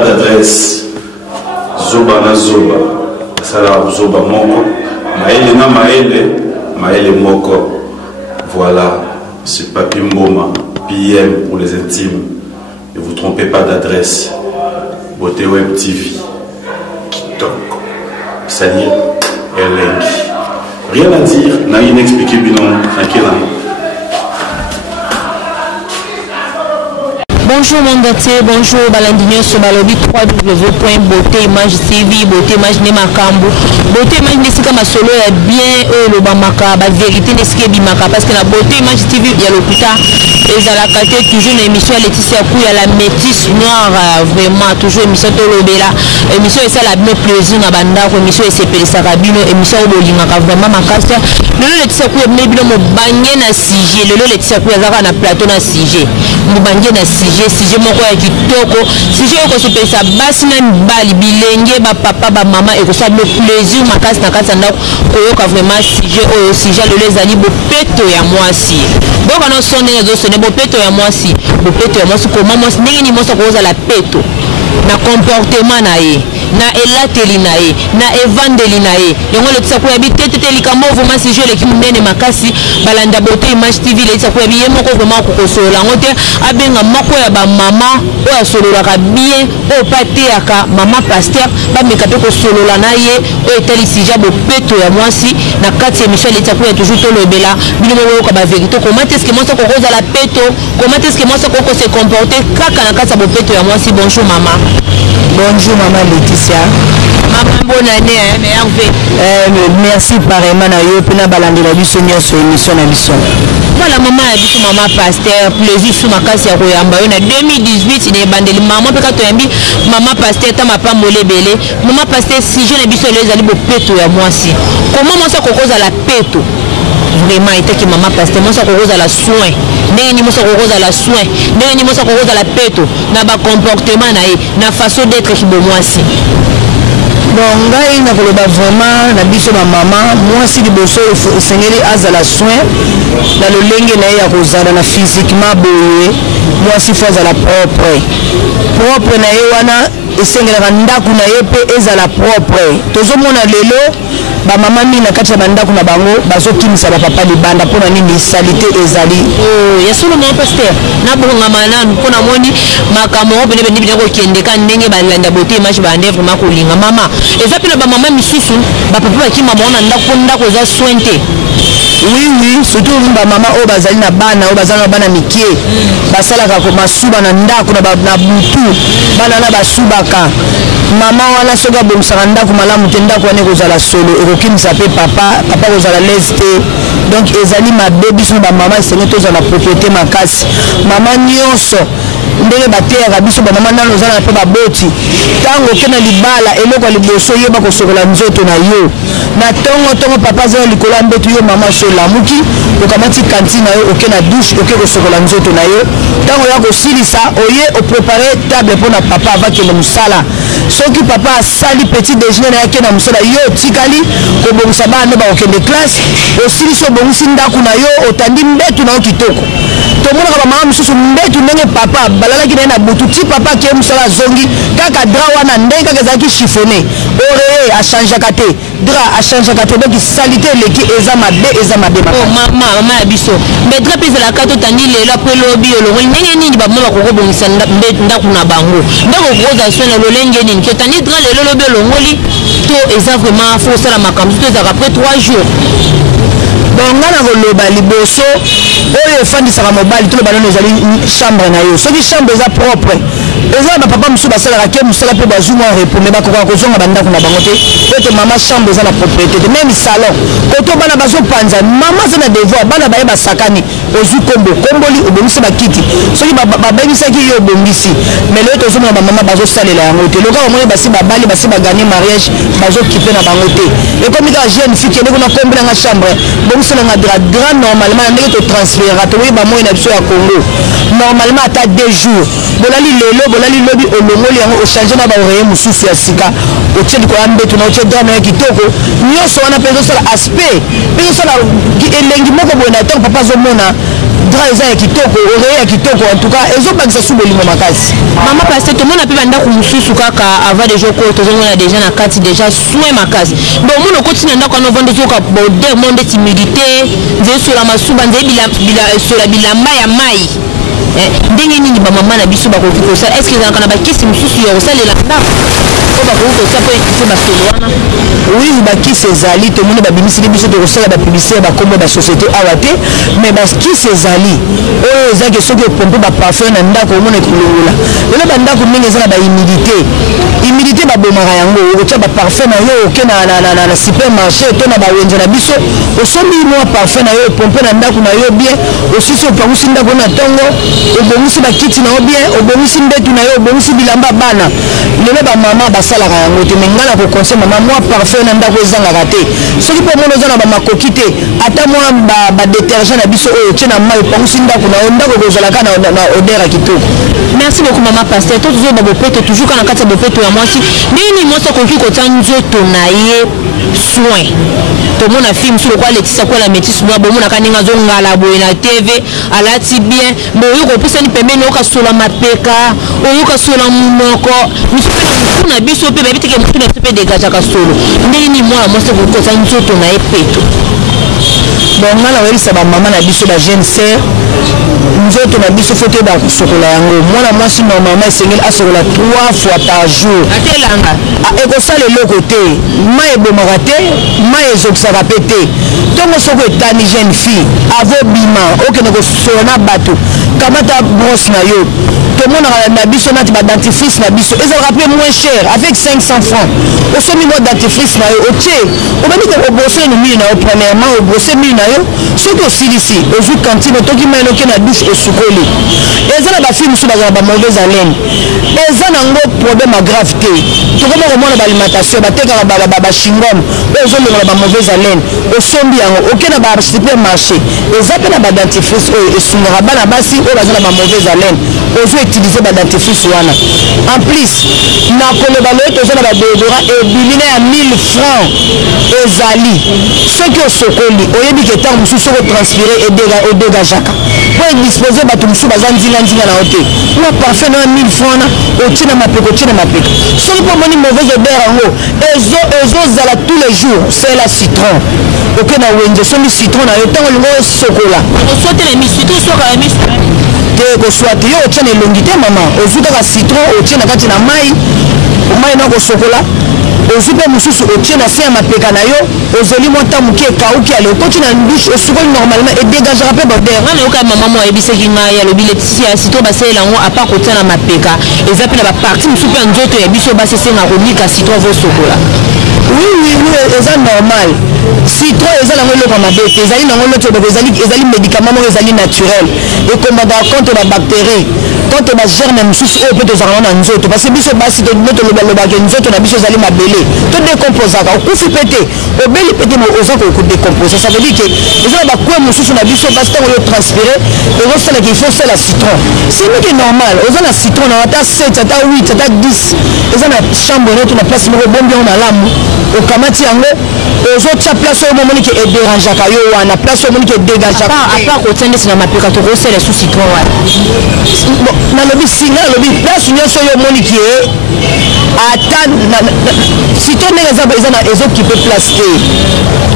pas d'adresse. Zoba na zoba. Ça là, zoba moko. Maële na maële. Maële moko. Voilà. C'est Papi Mboma. PM pour les intimes. Ne vous trompez pas d'adresse. Beauté Web TV. TikTok. Salut. Elengi. Rien à dire. N'a inexpliqué binon. Bonjour mon entier, bonjour Balandinio Sobalobi, www.beautéimage TV, beautéimage Nemakambo, beautéimage Nesika Masolo est bien le Bamaka, la vérité Nesika Bimaka, parce que la beautéimage TV, il y a l'hôpital, et à la qualité, toujours une émission à Laetitia Kou, il y a la métisse noire, vraiment, toujours émission Tolobela, émission et ça la bien plaisir, na banda, émission et c'est Sarabino, émission au Bolimaka, vraiment ma casse. Le Laetitia Kou est bien mon bagné na CG, le Laetitia Kou est na plateau na CG, mon bagné na CG. Si je m'en crois kitoko, si je me suis ça basse même bali bilenge ba papa ba maman et que ça me plaisir ma casse na casse na ko vraiment si je le les ali bo peto ya moi si donc on sonne les autres bo peto ya moi si bo peto ya moi si comment moi ndenge ni moi ça cause la peto na comportement na ye na elateli na ye na evandeli na ye yango le tsako ya bitete likambo vraiment si je l'équipe nene makasi balanda beauté image TV le tsako ya biye moko vraiment ko kosola ngote abenga moko ya ba mama o ya solola ka bien o pate aka mama pasteur ba mekape ko solola na ye o etali sija bo peto ya mwasi na kati émission le tsako ya toujours tolobela bino mo ko ba vérité comment est-ce que moi ça ko cause la peto comment est-ce que moi ça ko se comporter kaka na kati bo peto ya mwasi. Bonjour maman. Bonjour maman Laetitia. Maman bonne année hein, merci pareillement na yo pena balandi la biso nyonso émission na biso. Voilà maman ya biso maman pasteur plaisir sous makasi ya koyamba yo na 2018 ne bandeli maman pe ka toyambi maman pasteur ta mapa molebele maman pasteur si je na biso les ali bo peto ya mwasi. Comment moi ça kokoza la peto? Vraiment était que maman pasteur moi ça kokoza la soin. Ni mo ça kokoza la soin. Ni mo ça kokoza la peto na ba comportement na ye na façon d'être ki bo mwasi. Bon, ngai na koloba vraiment na biso ba maman mwasi liboso sengeli azala soin na lolenge na ya kozala na physiquement boye mwasi faza la propre na ye wana esengela ndaku na ye pe ezala propre tozomona lelo ba mama mi na kati ya bandaku na bango bazokimisa ba papa libanda pona nini salite ezali ya solo mon pasteur na bonga manana pona moni makambo bene bene ko kende kan ndenge balanda beauté image ba ndevre mako linga mama eza pena ba mama misusu ba papa ba kima mona ndako za sointe. Oui, surtout ba mama o bazali na bana o bazali na bana mikie basalaka ko masuba na ndako na butu bana na basubaka mama wana soka bomsaka ndako malamu te ndako wana kozala solo ekokimisa pe papa kozala leste donc ezali mabe biso ba mama esenge tozala propriété makasi mama nyonso ndenge bateyaka biso ba mama nano ozala pe baboti tango okena libala eloko ya liboso yeba kosokola nzoto na yo na tongo papa zala likolo ya mbeto yo mama solamuki okamati kantine na yo okena douche oke kosokola nzoto na yo tango ya kosilisa oye oprépare table mpona papa avakende mosala soki papa asali petit déjeuner na yake na mosala yo otikali kobongisa bana nde bakokende classe osilisi obongisi ndako na yo otandi mbetu na yo kitoko tomonaka bamama mosusu mbetu ndenge papa balalaki na ye na butu ti papa akie mosala azongi kaka dra wana ndenge kaka ezalaki chiffone oreye achangeaka te dra achangeaka te donc salite eleki eza mabe mama ya biso mbe dra mpe ezalaka totandi lelo apo elobi olongoli ndenge nini bamama bakokobongisa ndako na bango ndako kokoza so na lolenge nini totandi dra lelo elobi olongoli to eza vraiment fo osala makambo to ezalaka après 3 jours. Bon, nga na koloba liboso oyo efandisaka mobali to loba nano ezali chambre na yo soki chambre eza propre eza ba papa musu basalaka ke musala pe bazuma repos mais bakoka kozonga bandako na bango te ete mama chambre eza na propriété te même salon koto bana bazopanza mama za na devoir bana baye basakani ozu komboli obongisi bakiti soki babebisaki yo obongisi mais lelo tozomona bamama bazosalela yango te loka bamoni basi babali basi bagani mariage bazokipe na bango te ekomi kaka jeune fille kende kuna kombelanga chambre bongisi nanga dra normalement na ndenge totransférera tokoyi bamoi na biso ya Congo normalement ata 2 jours bolali lelo bolali lobi olongoli yango ochange na baoreye mosusu ya sika otie likolo ya mbeto na otie dra na ya kitoko nyonso wana mpe ezosala aspect mpe ezosala elengi moko boye na ntango papa azomona drap eza ya kitoko oreille ya kitoko en tout cas ezobakisa su bolingo makasi mama paster tomona mpe bandako mosusu kaka avant déjà okoyo tozomona déjà na kati déjà soin makasi bon omona okoti na ndako wana ovanda ozoyoka boder mo ndeti humidité nzela esola masuba nzela esola bilamba ya mai ndenge nini bamama na biso bakoki kosala est ce que ezalaka na bakisi mosusu ya kosalela ndako po bakoki kotia mpo ekise basolo wana oui bakisi ezali tomoni babimisili biso tokosala bapublicité bakombo basociété awa te mais bakisi ezali oyo ezaki soki opompe baparfum na ndako omona ekolongola lelo bandako ndenge eza na bahumidité babomaka yango okotia baparfum na yo oke na supermarché to na bawenze na biso osombi mwa parfum na yo opompe na ndako na yo bien osisi opangusi ndako na ntongo obongisi bakiti na yo bien obongisi mbetu na yo obongisi bilamba bana lelo bamama basalaka yango te mais ngai na koconseil mama mwa parfum na ndako ezangaka te soki mpo mona oza na bamakoki te ata mwa badétergent na biso oyo otie na mai opangusi ndako na yo ndako ekozalaka na odeur ya kitoko. Merci beaucoup mama paster to tozoyeba bopeto toujours kana kati ya bopeto ya mwasi nini mwasi akoki kotia nzoto na ye soin tomona film sur lokwa letisa kola métis mwa bomonaka ndenge azongala boye na tv alati bien mbo oyoka opesani pembeni oyokasola mapeka oyokasola munoko miso mpe na motu na biso mpe bayebi teke motu na biso mpe dégagaka solo ndenge nini mwana mwasi akoki kotia nzoto na ye peto bon nga na oyebisa bamama na biso bajeune sœur nzoto na biso fo toyeba kosokola yango mwana mwasi normalement esengeli asokola 3 fois par jour atelanga ekosala eloko te mai ebomaka te mai ezokisaka mpe te ntongo soko etani jeune fille avobima okende kosola na bato kamata brosse na yo tomonaka na biso nati badentifrice na biso ezalaka mpe moins cher avec 500 francs osomi mwa dentifrice na yo otie obebi te obrose no mili na yo premièrement obrose mili na yo soki osilisi ozwi kantine otoki mai noke na douche osukoli eza na bafille mosusu bazala bamauvaise haleine eza nango problème grave te tokoma komona baalimentation batekaka bashingom oyo ezolongola bamauvaise haleine osombi yango oke na basupermarché eza mpe na badentifrice oyo esungaka bana basi oyo baza na bamauvaise haleine ozoutilize badentifrice wana en plus na koloba loyo toza na badéodorant ebilina ya 1000 francs ezali soki osokoli oyebi ke ntango mosusu soki otranspire odegageaka po edispose bato mosusu baza nzinga na yo te na parfum na 1000 francs na otie na mapeka soki mpo omoni mauvaise odeur yango ezozala tous les jours c'est la citron oke na wenze sombi citron na yo ntango olingo osokola te koswa te yo otia na elongi te mama ozwi kaka citron otie na kati na mai na kosokola ozwi mpe mosusu otie na se ya mapeka na yo ozeli mwa ntan moke ekauki ale okoti na douche osukoli normalement edégagera mpe bodere wana yoka mama mo ayebisaki ngai alobi letisia citron basalela yango apa kotia na mapeka eza mpe na baparti mosusu mpe ya nzoto ya biso basi esenga kolika citron vosokola oui eza normal citron eza nango eloko mabe te ezali nango noti ezali médicament moko ezali naturel ekombaka contre babactérie contre bagerme mosusu oyo mpe tozalaka na nzoto parce que biso basi tolobaka nzoto na biso ezali mabele todécomposaka okufi mpe te obeli mpe te oza kodécompose ça veut dire ke eza na bakwe mosusu na biso basi ntango oyo transpire ezosalaka il faut sala citron simiki normal oza na citron na ata 7 ata 8 ata 10 eza na chambre neto na place moko ebombi yango malamu okamati yango ozotia place oyo momoni ke edérangeaka yo wana place oyo momoni ke edégageaka apa kotia ndesi na mapeka tokosala su citron wana nalobi singa nalobi place nyonso oyo omoni ke ata citron ndenge eza na ezokipe place te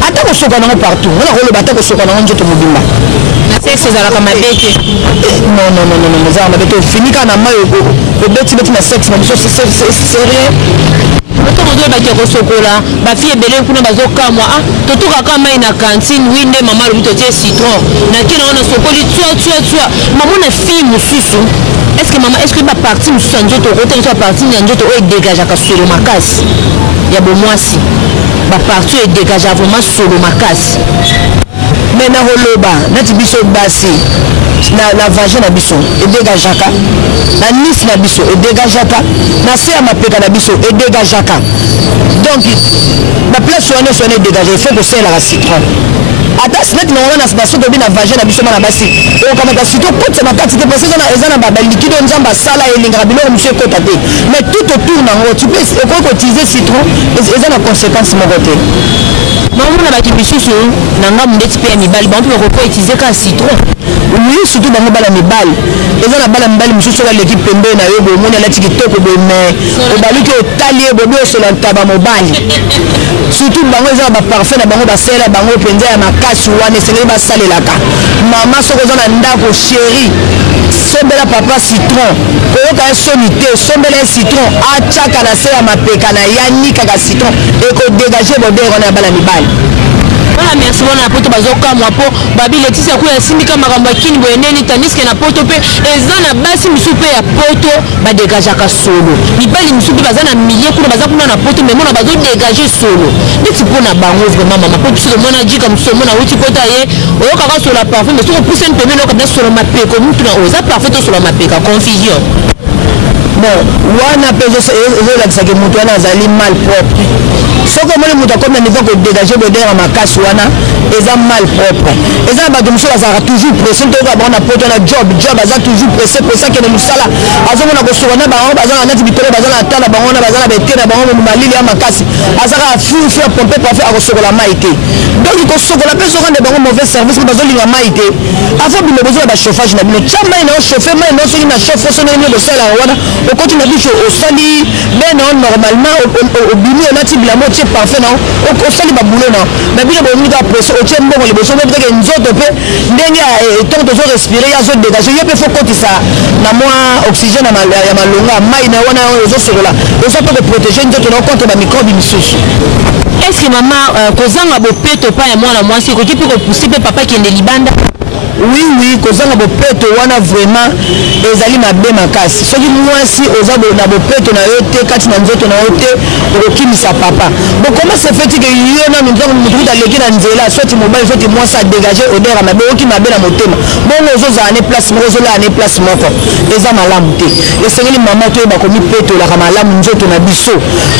ata kosoka nango partout wana koloba ata kosoka nango nzoto mobimba sexe ezalaka mabe te non ezalaka mabe te ofinika na mai obeti na sexe na biso c'est rien otongo ozoyebaki ya kosokola bafille ebele kuna bazokamwa totokaka mai na kantine wi nde mama alobi totie citron nake nango nasokoli tua mamona fille mosusu est-ce que baparti mosusu ya nzoto okotelisa baparti ya nzoto oyo edegageaka solo makasi ya bomwasi baparti oyo edegageaka vraiment solo makasi me na koloba nati biso basi na vagin na biso edegageaka na nisi na biso edegageaka na se ya mapeka na biso edegageaka donc baplace wana nyonso wana edégage il faut kosalelaka citron ata sineti na wana baso tobi na vagin na biso bana basi okamata citron kotisa makati te parce eza na balikide oyo nzambe asala elingaka biloko mosu ekota te mais tout autour nango okoki koutilize citron eza na conséquence moko te maman na baki misusu nanga mundeti pe ya mibali bantu bako utiliser ka citron. Oui, surtout bango bala mibali. Eza na bala mibali misusu la l'équipe pembe na yo bo mona lati kitoko bo mais o baluki o talie bo bo so lantaba mobali. Surtout bango eza ba parfait na bango ba sela bango penza ya makasi wana sengeli ba salelaka. Mama soko za na ndako chérie. Sombela papa citron. Koyoka sonité, sombela citron, achaka na se ya mapeka na yani kaka citron et ko dégager bo dero na bala mibali. Voilà, merci bona poto bazoka mwa po babi Laetitia ko ya sindika makambo kini boyeneni taniske na poto pe eza na basi misupe ya poto ba dégager ka solo. Mibali misupe baza na milieu kuna baza kuna na poto mais mona bazo dégager solo. Neti pona bango vraiment mama poto so mona jika mso mona uti poto ye oyoka ka solo parfum mais so ko pousse une pembe no ka solo mapeko mutu na oza parfait to solo mapeka confusion. Bon, wana peso ezolakisa ke mutu wana azali mal propre. Soko mole mutu akomi na niveau ko dégager bodere ya makasi wana eza mal propre. Eza bato mosusu bazalaka toujours pressé toyoka bango na poto na job aza toujours pressé kende mosala azomona kosoka na bango bazala neti bitolo bazala na tala bango na bazala bete na bango malili ya makasi azalaka afufu ya pompe pafe akosokola mai te. Donc kosokola mpe sokande bango mauvais service mpe bazolinga mai te afo bino bozala bachauffage na bino tia mai na ochauffe mai na soki na chauffe so ndenge bosala wana okoti na biso osali beno normalement obimi onati bilamo tie parfait na osali babulo na mais bino bonika pression otie mbongo liboso mpe peut-être nzoto mpe ndenge ntango tozo respirer yazo dégager yo mpe fo kotisa na mwa oxygène ya malonga mai na wana ozosokola oza mpe koprotéger nzoto na contre bamicrobe misusu. Est-ce que maman kozanga bopeto pa ya mwana mwasi koki mpe kopousse mpe papa kende libanda? Oui, kozanga bopeto wana vraiment ezali mabe makasi. Soki mwasi oza na bopeto na yo te kati na nzoto na yo te okokimisa papa. Bon comment se fait que yo na nzongo mutu aleki na nzela soit mobile soit mwasi a dégager odeur mabe oki mabe na motema. Bon ozoza ane place moko ozola ane place moko. Eza malamu te. Esengeli mama to ba komi peto la kama malamu nzoto na biso.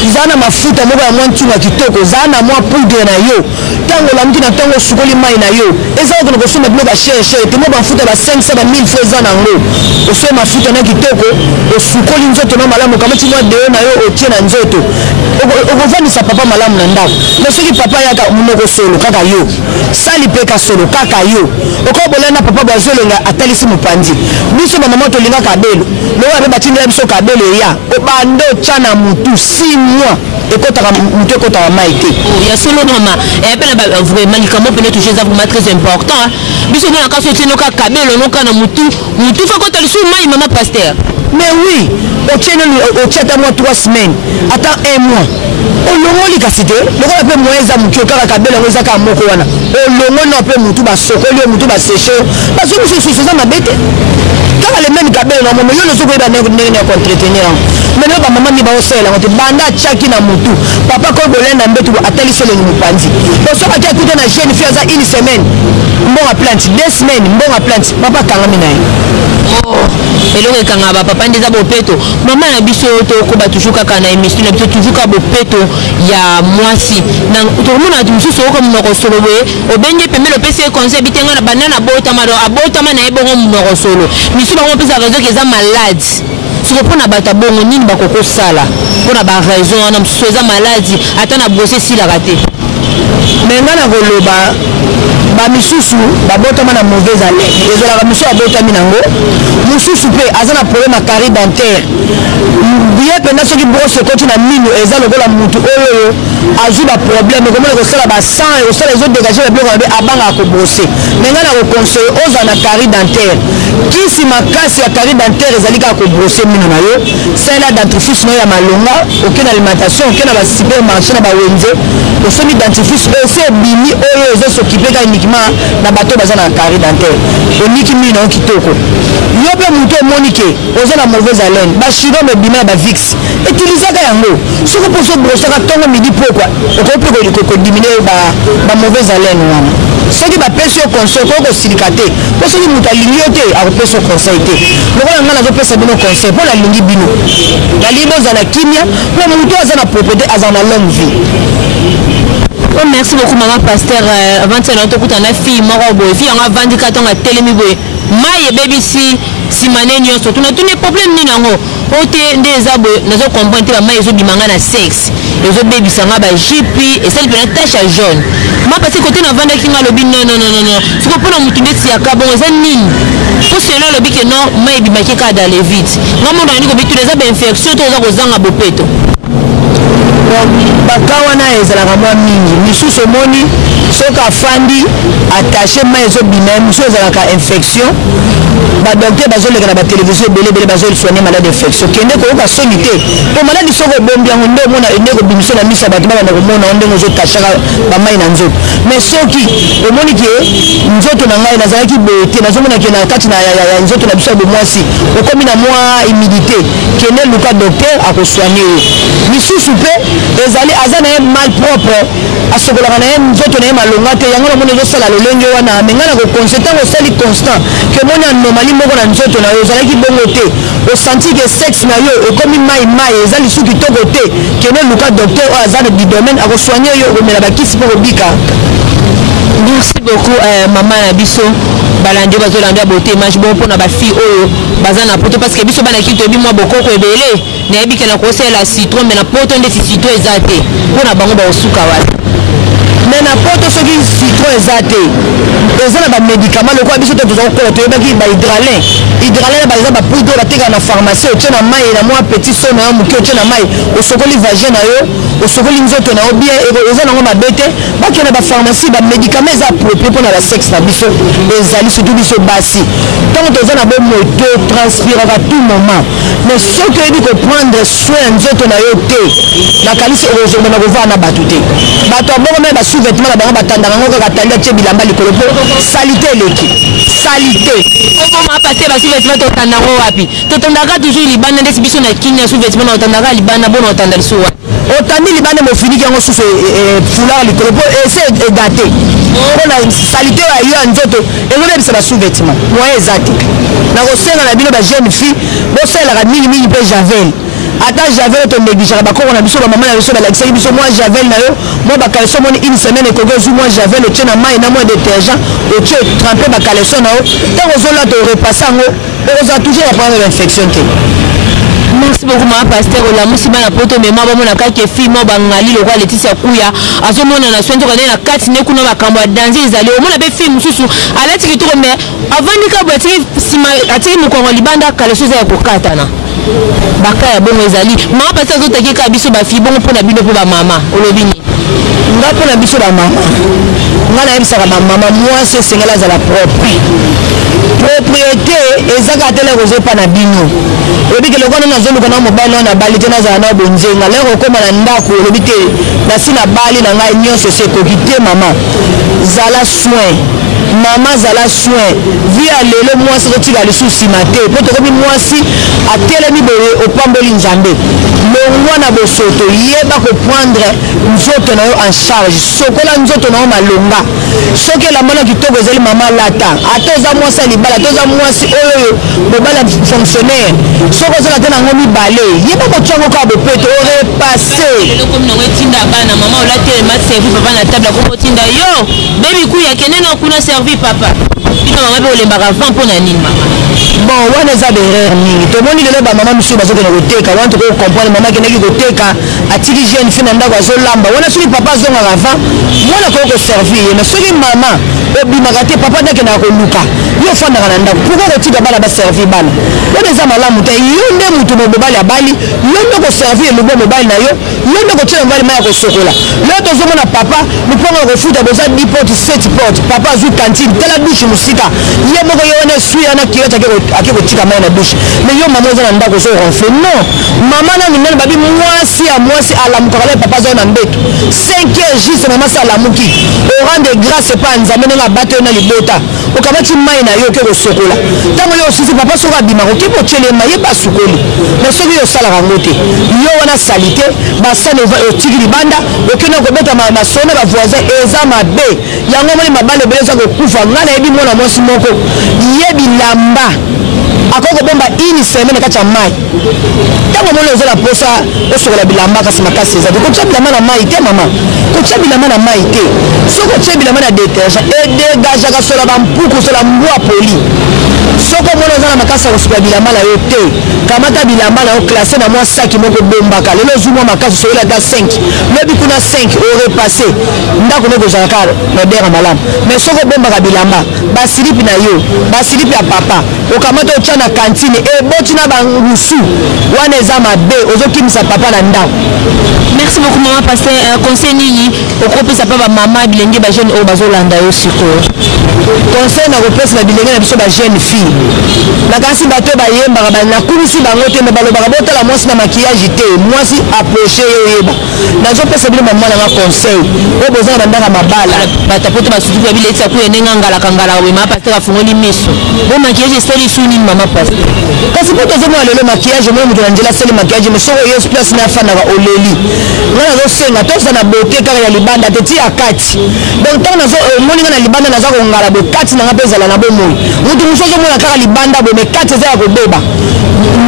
Izana mafuta moko ya mwantunga kitoko, zana mwa poudre na yo. Tango la mki na tango sukoli mai na yo. Eza ko kosoma bilo ba cher te mo bafuta ba 500 ba 1000 fois za nango oso mafuta na kitoko osukoli nzoto na malamu kama ti mwa deo na yo otie na nzoto okovanisa papa malamu na ndako mais soki papa yaka munoko solo kaka yo sali pe ka solo kaka yo okobola na papa bazolenga atalisi mupandi biso ba mama to linga kabelo lo wa be batinda biso kabelo ya obando chana mutu 6 mois ekotaka mutu ekotaka maite ya solo mama et pe na vraiment likamo pe toucher ça vraiment très important biso na kaso tino ka kabelo no kana mutu fa kota lisu mai mama pasteur. Mais oui, au tchata moi 3 semaines, attends 1 mois. Olongoli kasite, lokola pe moeza mukio kaka kabelo ngoza ka moko wana. Olongo na pe mutu ba sokoli mutu ba séché. Parce que nous sommes ça mabete. Kaka le même kabelo na momo yo no soko ba ndenge ko entretenir. Mais no ba mama mi ba osela ngote banda chaki na mutu. Papa ko bolenda mbetu atali sele ni mupanzi. Donc so ba kia kuta na jeune fille za 1 semaine. Mbonga plante 2 semaines, mbonga plante papa kangami na ye. Oh, eloko ekanga ba papa ndeza bopeto mama na biso to ko ba toujours kaka na émission na biso toujours ka bopeto ya mwasi na to mona mususu ko mnoko solo we obenye pemelo pese conseil bitenga na banana botama do abotama na ebongo mnoko solo misu ba mo pesa raison que za malade soko pona bata bongo nini bakoko sala pona ba raison na mususu za malade ata na bosser si la raté mais ngana koloba ba misusu babotama na mauvaise haleine ezola ba misusu abotami nango mususu pe azana problème à carie dentaire bien pena soki brosse koti na mino eza lokola mutu oyo azuba problème comme le kosala ba sang et osala ezo dégager le bloc ba abanga ko brosser menga na ko conseiller oza na carie dentaire kisi makasi ya carie dentaire ezali ka ko brosser mino na yo c'est la dentifrice no ya malonga aucune alimentation aucune ba supermarché na ba wenze osomi dentifrice ese bimi oyo ezo s'occuper ka uniquement na bato baza na carie dentaire oniki mino kitoko yo pe muto monike oza na mauvaise haleine ba chiro me bima ba vix utiliser ka yango soko poso brosser ka tongo midi pourquoi okope ko diminuer ba mauvaise haleine wana soki ba pesi yo conseil ko silikate ko soki muto alingi yo te akopesa conseil te lokola ngana zo pesa bino conseil pour la lingi bino la libo za na kimia pour muto aza na propriété aza na longue vie. Oh, merci beaucoup maman pasteur avant de se rendre compte on a fille moko boy fille on a vendu carton à télémi boy maye baby si simane nyonso tuna tune problème ni nango ote ndeza bo nazo comprendre ba mai ezobimanga na sexe ezobebisanga ba jipi et celle pena tache jaune ma parce que côté na vanda kinga lobi non siko pona mutu ndesi yakabo eza nini pour cela lobi que non mai bimaki ka dans les vite ngamo ndani ko bitu eza ba infection to za kozanga bopeto bakawana ezalaka mwa mingi misusu omoni soki afandi attaché mai ezobima misusu ezalaka infection badocteur bazoleka na batelevizio ebele bazosoigne malade infection kende koyoka soni te po maladi soki obombi yango nde omona ndenge obimiso na miso ya bato babanda komona o ndenge ozotachaka bamai na nzoto mais soki omoni ke nzoto na ngai nazalaki boye te nazomona ke na kati ya nzoto na biso ya bomwasi okomi na mwa humidité kende luka docteur akosoigne yo misusu mpe ezali aza na ye mal propre asokolaka na ye nzoto na ye malonga te yango namoni ezosala lolenge wana me ngai na koconse ntango osali constant ke moni anomali moko na nzoto na yo ozalaki bongo te osanti ke sexe na yo ekomi mai eza lisusu kitoko te kende luka docteur oyo aza na du domaine akosoigne yo okomela bakisi mpo kobika. Merci beaucoup maman na biso balandi bazolanda beauté image bon mpona bafille oyo baza na poto parce que biso bana kito ebi mwa bokoko ebele nayebi ke na kosala citron me na poto ndeti citron eza te mpona bango baosuka wapi mais na poto soki citron eza te eza na bamédicament lokola biso te tozakokola toyebaki bahydralin par exemple bapoudre oyo batekaka na pharmacie otie na mai na mwa petit so na yo moke otie na mai osokoli vagin na yo osokoli nzoto na yo bien eza nango mabe te bakende na bapharmacie bamédicament eza approprié mpona basexe na biso ezali surtout biso basi ntango toza na bomoi totranspiraka tout moment mais soki oyebi koprendre soin ya nzoto na yo te nakalisi ozomona kovaa na bato te bato abongo me basous-vêtement na bango batandaka ngo kaka tandi atie bilamba likolo mpo salite eleki salite okoma pase basous-vêtement totanda ngo wapi totandaka toujours libanda ndesi biso na kini ya sous-vêtement na otandaka libanda bona otanda lisu wapi otandi libanda mofiniki yango susu foulard likolo mpo ese edate mpona salite oyo ya nzoto ezobebisa basous-vêtement moyen eza te nakosenga na bino bajeune fille bosalelaka mingimingi mpe javel ata javel to négligeaka bakoko na biso bamama na biso balakisaki biso mwa javel na yo mwa bakaleso moni une semaine ekoki ozwi mwa javel otie na mai na mwa détergent otie trempe bakaleso na yo ntango ozolata orepasse yango okozala toujours ya problème d'infection te. Merci beaucoup ma pasteur olamusi bana poto mema bamona kake fille mo bangali lokwa Laetitia Kuya azomona na swento kana na kati ne kuna makambo ya danger ezali omona be fille mususu alati kitoko me avandika bati sima atiki mukongo libanda kale soza ya kokatana baka ya bongo ezali ma pasteur azotaki ka biso ba fille bongo mpona bino mpo ba mama olobini nga mpona biso ba mama nga nayebisaka ba mama mwasi esengeli azala propre propriété ezaka tele kozepa na bino oyebi ke lokwana nazoluka na mobali wana bali te nazala na bonzenga lero okóma na ndako olobi te nasi na bali na ngai nyonso sekoki te mama zala soin mama zala soin vi ya lelo mwasi kotika lisusu nsima te mpo tokomi mwasi atelemi boye opamboli nzambe longwa na bosoto yeba koprendre nzoto na yo en charge sokola nzoto na yo malonga soki elamba na kitoko ezali mama lata ata oza mwasi ya libala ata oza mwasi oyo mobali ya fonctionnaire soki ozala te nango mibale yeba kotyango kaka bopeto orepasse etinda bana mama olatelema servi papa na table akomotinda yo bebi kuya kende na kuna servi papa bino mama mpe olembaka vent mpo na nini mama bon wana eza berere mingi tomoni lelo bamama misusu bazokende koteka wana tokokomprendre mama akendaki koteka atiki jeune fille na ndako azolamba wana soki papa azongaka vent mwana koki koservir ye mais soki mama obimaka te papa ndakendaka koluka yo ofandaka na ndako pourkoi kotika bana baservir bana wana eza malamu te yo nde mutu mobali abali yo nde koservir elubo mobali na yo yo nde kotiela mobali mai ya kosokola lelo tozomona papa lupango ya kofuta boza 10 porte 7 porte papa azwi kantine tala dushe mosika ye moko ye wana esui ana kilote ake kotika mai na dushe mais yo mama oza na ndako ozo ronfle non mama nani nani babi mwasi ya mwasi alamukaka le papa azali na mbeto 5 heures juste mama si alamuki orande grâce epa nzambe ndenge abate yo na libota okabaki mai na yo oke kosokola ntango yo osisi papa soki abimaka oke kotyelema ye basukoli mais soki yo osalaka yango te yo wana sali te basane otiki libanda okende kobeta masone bavoisin eza mabe yango moni mabale ebele eza kokufa ngai nayebi mwana mwasi moko ye bilamba akoki kobomba une semaine kati ya mai ntango moni oza na posa osokola bilamba kasi makasi eza te kotia bilamba na mai te mama kotia bilamba na mai te soki otia bilamba na détergent edégagaka sola bampuku sola mbwa poli soko mona za na makasa ko suka bilamba la yote kamata bilamba la classer na moi saki moko bombaka lelo zuma makasa so la da 5 lebi kuna 5 au repasser ndako ne ko zakara no dera malam mais soko bombaka bilamba basilipi na yo basilipi ya papa okamata ochana cantine e botina bangusu wana eza mabe ozokimisa papa na ndako. Merci beaucoup maman pasteur conseil nini okopesa papa mama bilenge ba jeune o bazolanda yo siko conseil na kopesa na bilenge na biso ba jeune fille na kasi bato bayemba na kumisi bango te me balobaka botala mwasi na maquillage te mwasi approcher yo yeba nazopesa bino mama na conseil o bozana na ndaka mabala batapoto basutu ya biletsa ku yenenga ngala kangala we mama pasteur afungoli miso bo maquillage seli suni mama pasteur kasi poto zo mwa lelo maquillage mo mutu na njela seli maquillage me soko yo place na fana ka oleli ngana zo senga toza na beauté kaka ya libanda te ti akati donc tant nazo moninga na libanda nazo ko ngala be kati na ngapeza la na bomo mutu musozo mona kaka libanda bo me kati za ko beba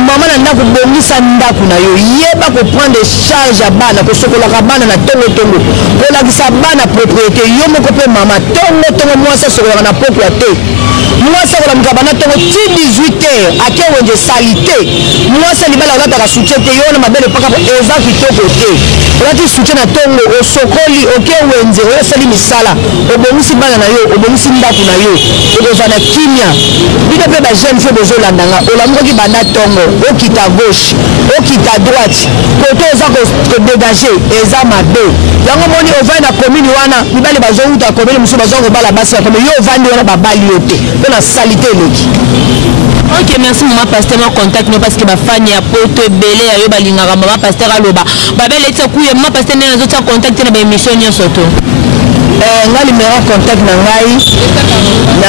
mama na ndako bongisa ndako na yo yeba ko prendre charge ya bana ko sokola ka bana na tongo tongo ko la kisa bana propriété yo moko pe mama tongo tongo mwasa sokola na poko ya te mwasa kola mkabana tongo ti 18h ake wenje salite mwasa libala olata ka soutien te yo na mabele paka eza kitoko te olati soutien na tongo osokoli oke wenze osali misala obongisi bana na yo obongisi ndako na yo okozwa na kimia bino pe ba jeune fille bozolandanga olamukoki banda tongo okita gauche okita droite koto oza ko dégager eza mabe yango moni ovai na commune wana mibali bazouta commune musu bazongo bala basi ya commune yo ovandi wana babali yo te na salité loki. Ok, merci maman pasteur mon contact nous parce que ma fan ya poto belé ya yo balinga maman pasteur aloba babele tsakuye maman pasteur na zo tsa contact na ba émission nyosoto nga numéro contact na ngai na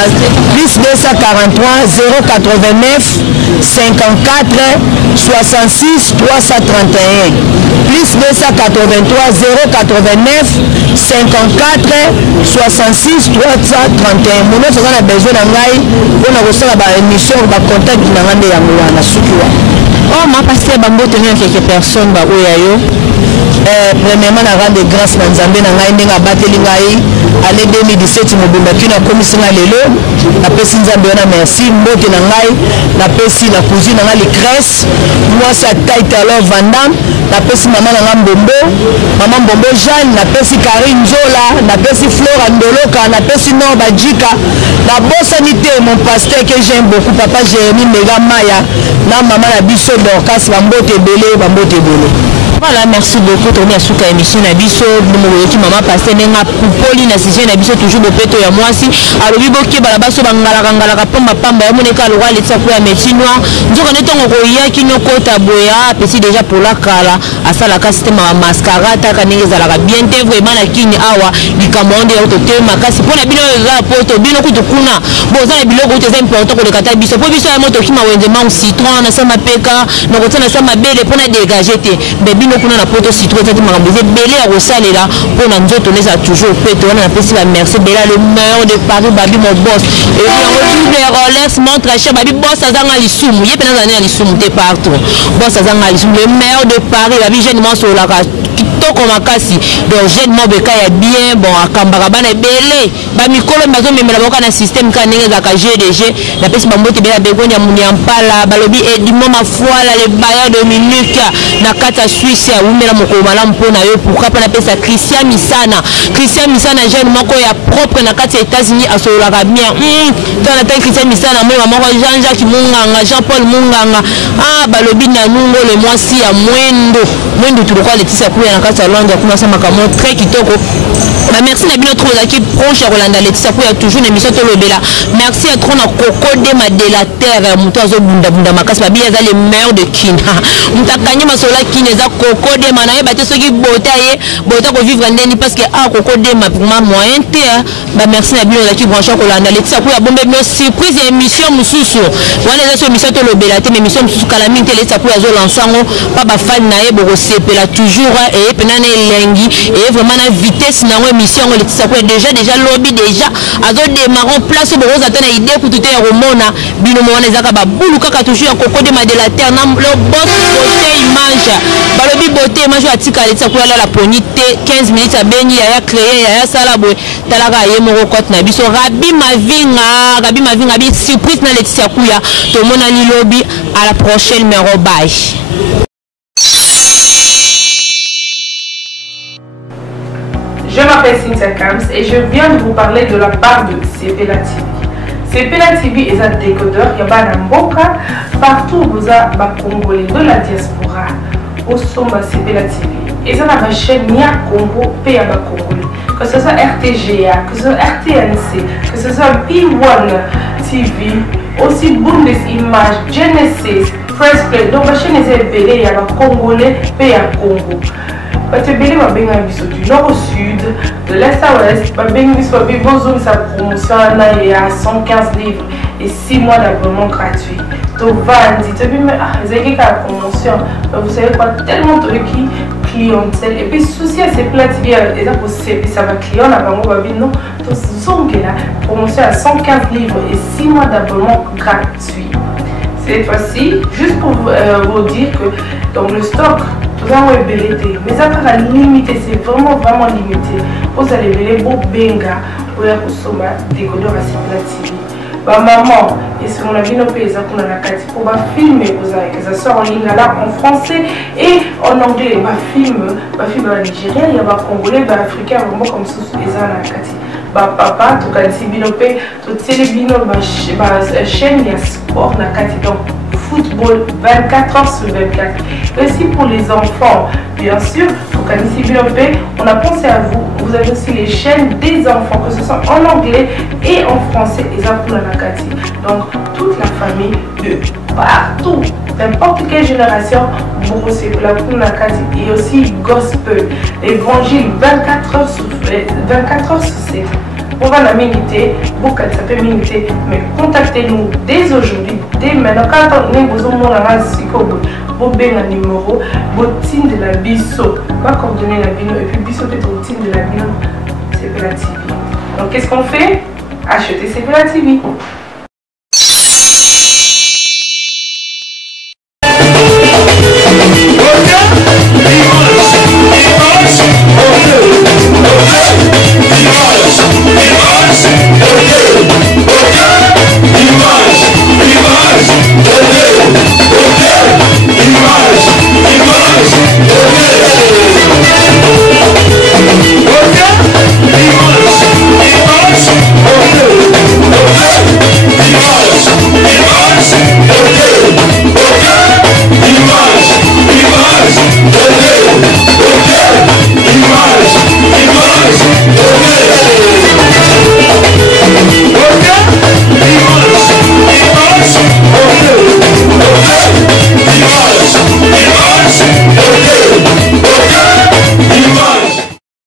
plus 243 089 54 66 331 plus 283 089 54 66 331 mon autre a besoin na ngai pona ko sala ba émission ba contact na ngande ya mwana sukiwa oh ma pasteur bambo tenir quelques personnes ba oyayo premièrement na rendre grâce na nzambe na ngai ndenga bateli ngai année 2017 mobimba kina komisi nga lelo na pesi nzambe wana merci mbote na ngai na pesi na cousine na ngai Lucrèce moi sa title Vandam na pesi mama na ngai Mbombo mama Mbombo Jeanne na pesi Karine Nzola na pesi Flora Ndoloka na pesi Nor Bajika na bosanité mon pasteur que j'aime beaucoup papa Jérémy Mega Maya na mama na biso Dorcas bambote belé bambote belé. Voilà, merci beaucoup. Tourner à souka émission na biso qui maman passer nenga poli na sije na biso toujours bopeto ya mwasi alobi boke bala baso bangala kangala kapamba pamba ya moneka lwa letsa ku ya métinois nzoka netongo ko ya kino kota boya pesi déjà pour la kala asala ka système ya mascarata kanengeza la bien te vraiment na kini awa likamonde ya to tema kasi pona bino za poto bino kutu kuna boza biloko te za important ko le kata biso po biso ya moto kima wenze ma citron na sama peka na ko tana sama bele pona dégager te bino kuna na poto citron tati makambo belé ya kosalela pona nzoto neza toujours peto wana na pesi ba merci bela le meilleur de Paris babi mon boss et yango double Rolex montre cher babi boss azanga lisumu ye pena zana lisumu te partout boss azanga lisumu le meilleur de Paris babi jeune mo so la kitoko makasi donc jeune mo beka ya bien bon akambaka bana belé ba mikolo bazo memela boka na système ka ndenge za ka GDG na pesi bambote bela begonya munyampala balobi edimo mafuala le bailleur de minute na kata Suisse ya umela moko malamu pona yo pourquoi pas na pesa Christian Misana jeune moko ya propre na kati ya États-Unis asolola ka bien to na tan Christian Misana moi moko Jean-Jacques Munganga Jean-Paul Munganga balobi na nungo le mwasi ya mwendo tulikuwa letisa kuya na kati ya Londres kuna sama kama très kitoko. Merci na bino trop qui proche à Rolanda letisa kuya toujours na émission to lobela merci à trop na Coco de Madela terre muto azo bunda makasi babi ya les meilleurs de Kina mutakanye masola Kina za Coco de manaye bate soki bota ko vivre ndeni parce que Coco de ma pour moi moyen te merci na bino qui branche à Rolanda letisa kuya bombe no surprise émission mususu wana za émission to lobela te émission mususu kala mingi letisa kuya zo lansango pa ba fan na ye boko sepela toujours et penane lengi et vraiment na vitesse na émission on letisa quoi déjà lobby déjà azo démarrer place au rose atana idée pour tout est romona bino mona ezaka ba bulu kaka toujours koko de la terre na le boss beauté image balobi beauté image atika letisa quoi la ponite 15 minutes à beni ya créer ya sala boy talaka ye moko kote na biso rabi mavinga bi surprise na letisa kuya to mona ni lobby à la prochaine numéro bye. Je m'appelle Cynthia Kams et je viens de vous parler de la part de CPLA TV. CPLA TV est un décodeur qui a Mboka partout où vous avez Congolais de la diaspora au sommet CPLA TV. Et ça a ma chaîne Nia Congo PA Congolais. Que ce soit RTGA, que ce soit RTNC, que ce soit P1 TV, aussi Bundes Images, Genesis, Press Play. Donc ma chaîne est appelée il y a Congolais PA Congo. Batebele babenga biso du nord au sud, de l'est à l'ouest, babenga biso babozong sa promotion là il y a 115 livres et 6 mois d'abonnement gratuit. Donc vandi, tu dis mais c'est la promotion, vous savez quoi tellement de clientèle et puis souci à ces plats TV et ça pour ça va client là bango babi non, donc zong là promotion à 115 livres et 6 mois d'abonnement gratuit. Cette fois-ci, juste pour vous dire que dans le stock tout ça est belleté, mais ça sera limité, c'est vraiment limité. Vous allez belleter beau benga pour consommer décodeur à CPLA TV. Bah maman, et si on a vu nos pays qu'on a la carte pour filmer, vous avez que ça sort en ligne là en français et en anglais. Bah film à Nigeria, il y a des Congolais, des Africains, vraiment comme ça ils ont la carte. Bah papa, tout cas si binopé, tout télébino, chaîne il y a sport la carte donc. Football 24 heures sur 24. Aussi pour les enfants, bien sûr, on a pensé à vous. Vous avez aussi les chaînes des enfants, que ce soit en anglais et en français. Et ça pour la Nakati. Donc, toute la famille de partout, n'importe quelle génération, vous recevez la pour la Nakati. Et aussi gospel, évangile 24 heures sur 7. On va la miniter, beaucoup ça peut miniter, mais contactez-nous dès aujourd'hui, dès maintenant. Quand on est besoin de vous avez un numéro, vous de la biso, pas coordonner la bino, et puis biso peut être de la bino, CPLA TV. Donc qu'est-ce qu'on fait? Acheter CPLA TV. Hey!